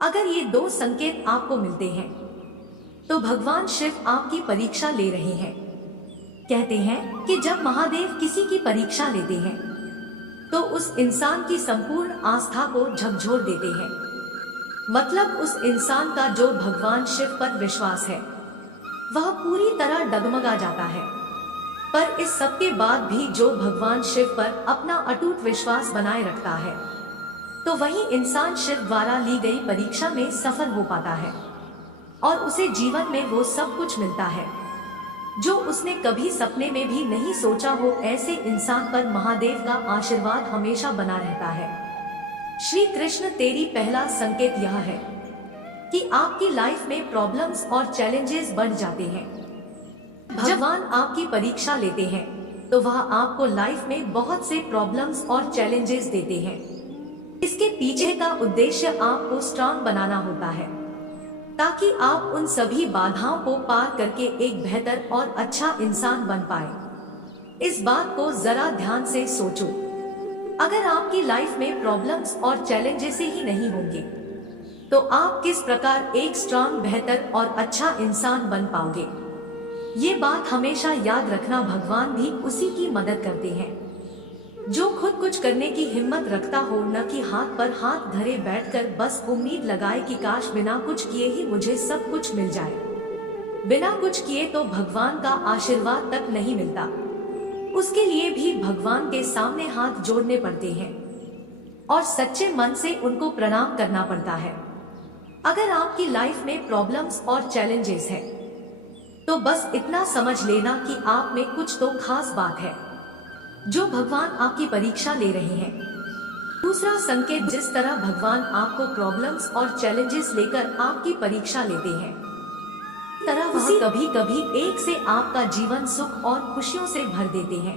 अगर ये दो संकेत आपको मिलते हैं तो भगवान शिव आपकी परीक्षा ले रहे हैं। कहते हैं कि जब महादेव किसी की परीक्षा लेते हैं तो उस इंसान की संपूर्ण आस्था को झकझोर देते हैं। मतलब उस इंसान का जो भगवान शिव पर विश्वास है वह पूरी तरह डगमगा जाता है। पर इस सब के बाद भी जो भगवान शिव पर अपना अटूट विश्वास बनाए रखता है तो वही इंसान शिव द्वारा ली गई परीक्षा में सफल हो पाता है और उसे जीवन में वो सब कुछ मिलता है जो उसने कभी सपने में भी नहीं सोचा हो। ऐसे इंसान पर महादेव का आशीर्वाद हमेशा बना रहता है। श्री कृष्ण तेरी पहला संकेत यह है कि आपकी लाइफ में प्रॉब्लम्स और चैलेंजेस बढ़ जाते हैं। भगवान आपकी परीक्षा लेते हैं तो वह आपको लाइफ में बहुत से प्रॉब्लम्स और चैलेंजेस देते हैं। इसके पीछे का उद्देश्य आपको स्ट्रांग बनाना होता है ताकि आप उन सभी बाधाओं को पार करके एक बेहतर और अच्छा इंसान बन पाए। इस बात को जरा ध्यान से सोचो। अगर आपकी लाइफ में प्रॉब्लम्स और चैलेंजेस ही नहीं होंगे तो आप किस प्रकार एक स्ट्रांग, बेहतर और अच्छा इंसान बन पाओगे। ये बात हमेशा याद रखना। भगवान भी उसी की मदद करते हैं जो खुद कुछ करने की हिम्मत रखता हो, न कि हाथ पर हाथ धरे बैठकर बस उम्मीद लगाए कि काश बिना कुछ किए ही मुझे सब कुछ मिल जाए। बिना कुछ किए तो भगवान का आशीर्वाद तक नहीं मिलता। उसके लिए भी भगवान के सामने हाथ जोड़ने पड़ते हैं और सच्चे मन से उनको प्रणाम करना पड़ता है। अगर आपकी लाइफ में प्रॉब्लम्स और चैलेंजेस है तो बस इतना समझ लेना कि आप में कुछ तो खास बात है जो भगवान आपकी परीक्षा ले रहे हैं। दूसरा संकेत, जिस तरह भगवान आपको प्रॉब्लम्स और चैलेंजेस लेकर आपकी परीक्षा लेते हैं तरह उसी कभी कभी एक से आपका जीवन सुख और खुशियों से भर देते हैं।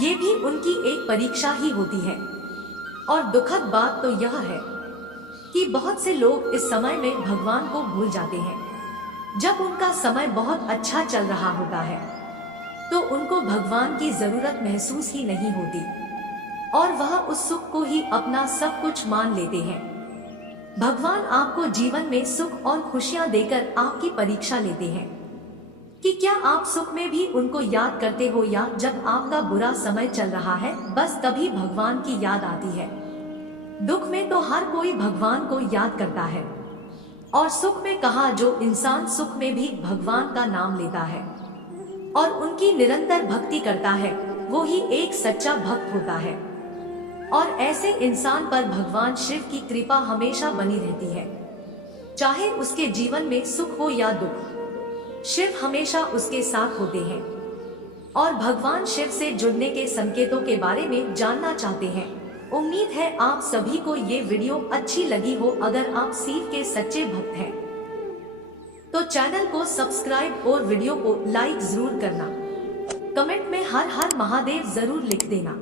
ये भी उनकी एक परीक्षा ही होती है। और दुखद बात तो यह है कि बहुत से लोग इस समय में भगवान को भूल जाते हैं। जब उनका समय बहुत अच्छा चल रहा होता है तो उनको भगवान की जरूरत महसूस ही नहीं होती और वह उस सुख को ही अपना सब कुछ मान लेते हैं। भगवान आपको जीवन में सुख और खुशियां देकर आपकी परीक्षा लेते हैं कि क्या आप सुख में भी उनको याद करते हो या जब आपका बुरा समय चल रहा है बस तभी भगवान की याद आती है। दुख में तो हर कोई भगवान को याद करता है और सुख में कहा, जो इंसान सुख में भी भगवान का नाम लेता है और उनकी निरंतर भक्ति करता है वो ही एक सच्चा भक्त होता है। और ऐसे इंसान पर भगवान शिव की कृपा हमेशा बनी रहती है। चाहे उसके जीवन में सुख हो या दुख, शिव हमेशा उसके साथ होते हैं। और भगवान शिव से जुड़ने के संकेतों के बारे में जानना चाहते हैं। उम्मीद है आप सभी को ये वीडियो अच्छी लगी हो। अगर आप शिव के सच्चे भक्त हैं तो चैनल को सब्सक्राइब और वीडियो को लाइक जरूर करना। कमेंट में हर हर महादेव जरूर लिख देना।